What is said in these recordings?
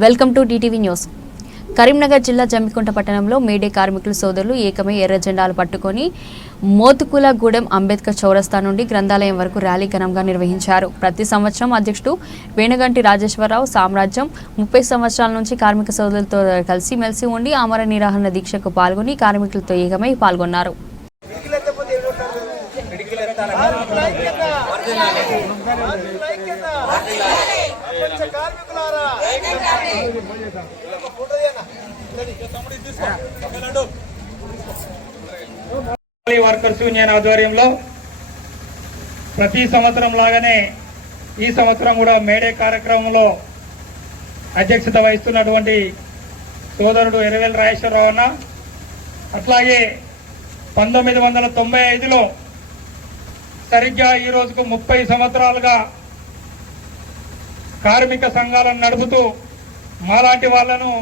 Welcome to DTV news. Karimnagar జిల్లా జమ్మికుంట పట్టణంలో May Day కార్మికుల సోదరులు ఏకమై ఎర్ర జెండాలు పట్టుకొని మోతుకులగూడెం అంబేద్కర్ చౌరస్తా నుండి గ్రంథాలయం వరకు ర్యాలీ ఘనంగా నిర్వహించారు. ప్రతి సంవత్సరం అధ్యక్షుడు వేణగంటి రాజేశ్వరరావు సామ్రాజ్యం ముప్పై సంవత్సరాల నుంచి కార్మిక సోదరులతో కలిసి మెలిసి ఉండి ఆమర నిరాహరణ దీక్షకు పాల్గొని కార్మికులతో ఏకమై పాల్గొన్నారు. ప్రపంచ కార్మికులారా? వర్కర్స్ యూనియన్ ఆధ్వర్యంలో ప్రతి సంవత్సరం లాగానే ఈ సంవత్సరం కూడా మేడే కార్యక్రమంలో అధ్యక్షత వహిస్తున్నటువంటి సోదరుడు ఎరవేల్ రాజేశ్వరరావు అన్న అట్లాగే పంతొమ్మిది వందల తొంభై ఐదులో సరిగ్గా ఈ రోజుకు ముప్పై సంవత్సరాలుగా కార్మిక సంఘాలను నడుపుతూ మాలాంటి వాళ్ళను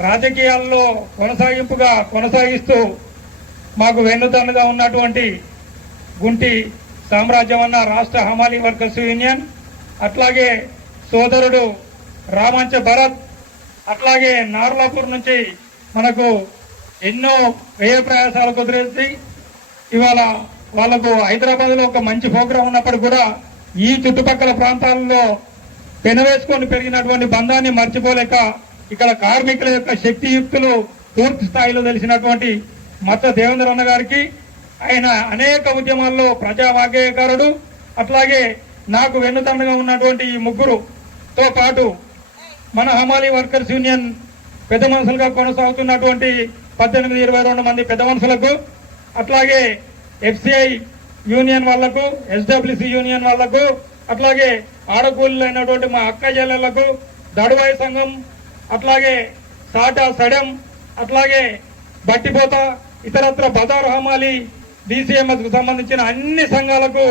రాజకీయాల్లో కొనసాగింపుగా కొనసాగిస్తూ మాకు వెన్నుతన్నుగా ఉన్నటువంటి గుంటి సామ్రాజ్యం అన్న రాష్ట్ర హమాలీ వర్కర్స్ యూనియన్ అట్లాగే సోదరుడు రామంచ భరత్ అట్లాగే నార్లాపూర్ నుంచి మనకు ఎన్నో వ్యయ ప్రయాసాలు కుదిరేసి ఇవాళ వాళ్ళకు హైదరాబాద్లో ఒక మంచి ప్రోగ్రాం ఉన్నప్పటికీ కూడా ఈ చుట్టుపక్కల ప్రాంతాలలో పెనవేసుకొని పెరిగినటువంటి బంధాన్ని మర్చిపోలేక ఇక్కడ కార్మికుల యొక్క శక్తియుక్తులు పూర్తి స్థాయిలో తెలిసినటువంటి మత్త దేవేంద్రన్న గారికి ఆయన అనేక ఉద్యమాల్లో ప్రజా వాగ్గేయకారుడు అట్లాగే నాకు వెన్నుతండగా ఉన్నటువంటి ఈ ముగ్గురుతో పాటు మన హమాలి వర్కర్స్ యూనియన్ పెద్ద మనుషులుగా కొనసాగుతున్నటువంటి పద్దెనిమిది ఇరవై రెండు మంది పెద్ద మనుషులకు అట్లాగే ఎఫ్సిఐ యూనియన్ వాళ్ళకు ఎస్డబ్ల్యూసి యూనియన్ వాళ్ళకు అట్లాగే ఆడకూలీలు అయినటువంటి మా అక్క చెల్లెళ్ళకు దడువాయి సంఘం అట్లాగే సాటా సడెం అట్లాగే బట్టిపోత ఇతరత్ర బజార్ హమాలి డిసిఎంఎస్కు సంబంధించిన అన్ని సంఘాలకు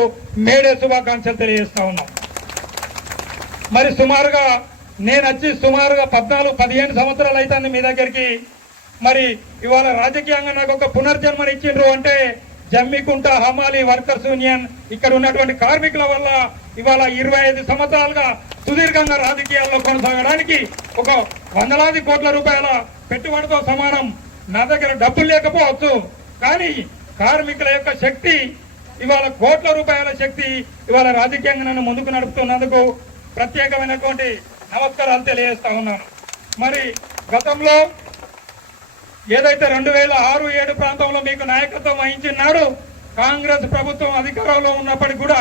మేడే శుభాకాంక్షలు తెలియజేస్తా ఉన్నాం. మరి సుమారుగా నేను వచ్చి సుమారుగా పద్నాలుగు పదిహేను సంవత్సరాలు అవుతుంది మీ దగ్గరికి. మరి ఇవాళ రాజకీయంగా నాకు ఒక పునర్జన్మని ఇచ్చిండ్రు అంటే జమ్మికుంట హమాలి వర్కర్స్ యూనియన్ ఇక్కడ ఉన్నటువంటి కార్మికుల వల్ల ఇవాళ ఇరవై ఐదు సంవత్సరాలుగా సుదీర్ఘంగా రాజకీయాల్లో కొనసాగడానికి ఒక వందలాది కోట్ల రూపాయల పెట్టుబడితో సమానం నా దగ్గర డబ్బులు లేకపోవచ్చు. కానీ కార్మికుల యొక్క శక్తి ఇవాళ కోట్ల రూపాయల శక్తి ఇవాళ రాజకీయంగా నన్ను ముందుకు నడుపుతున్నందుకు ప్రత్యేకమైనటువంటి నమస్కారాలు తెలియజేస్తా ఉన్నాను. మరి గతంలో ఏదైతే రెండు వేల ఆరు ఏడు ప్రాంతంలో మీకు నాయకత్వం వహించినాడు కాంగ్రెస్ ప్రభుత్వం అధికారంలో ఉన్నప్పటికీ కూడా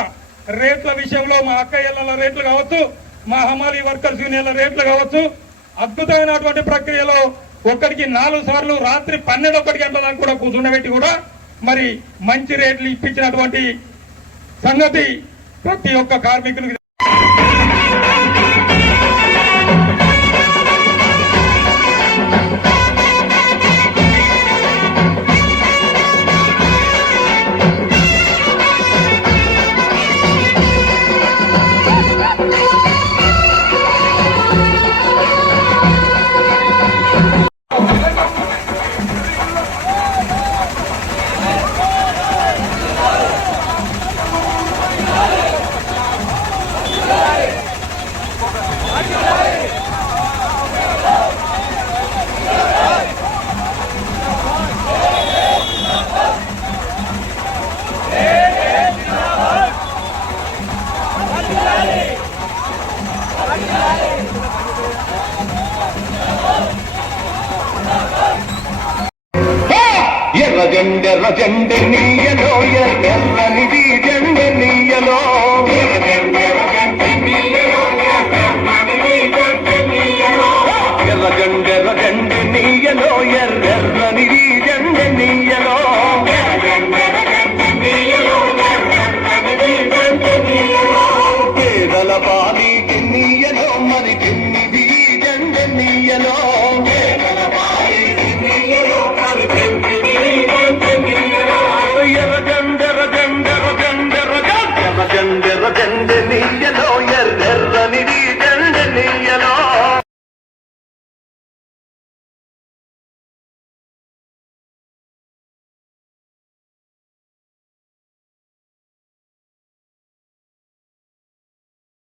రేట్ల విషయంలో మా అక్కయ్యల రేట్లు కావచ్చు మా హమాలి వర్కర్స్ యూనియన్ల రేట్లు కావచ్చు అద్భుతమైనటువంటి ప్రక్రియలో ఒక్కడికి నాలుగు సార్లు రాత్రి పన్నెండు ఒకటి గంటల దాకా కూడా కూర్చుండబెట్టి కూడా మరి మంచి రేట్లు ఇప్పించినటువంటి సంగతి ప్రతి ఒక్క కార్మికులకు ఎర్ర జెండెర్ర జెండె నీయలో ఎర్రనిది జెండె నీయలో. ఎర్ర జెండెర్ర జెండె నీయలో ఎర్రెర్రనిది జెండె నీయలో. పేదల పాలికి నీయలో మరి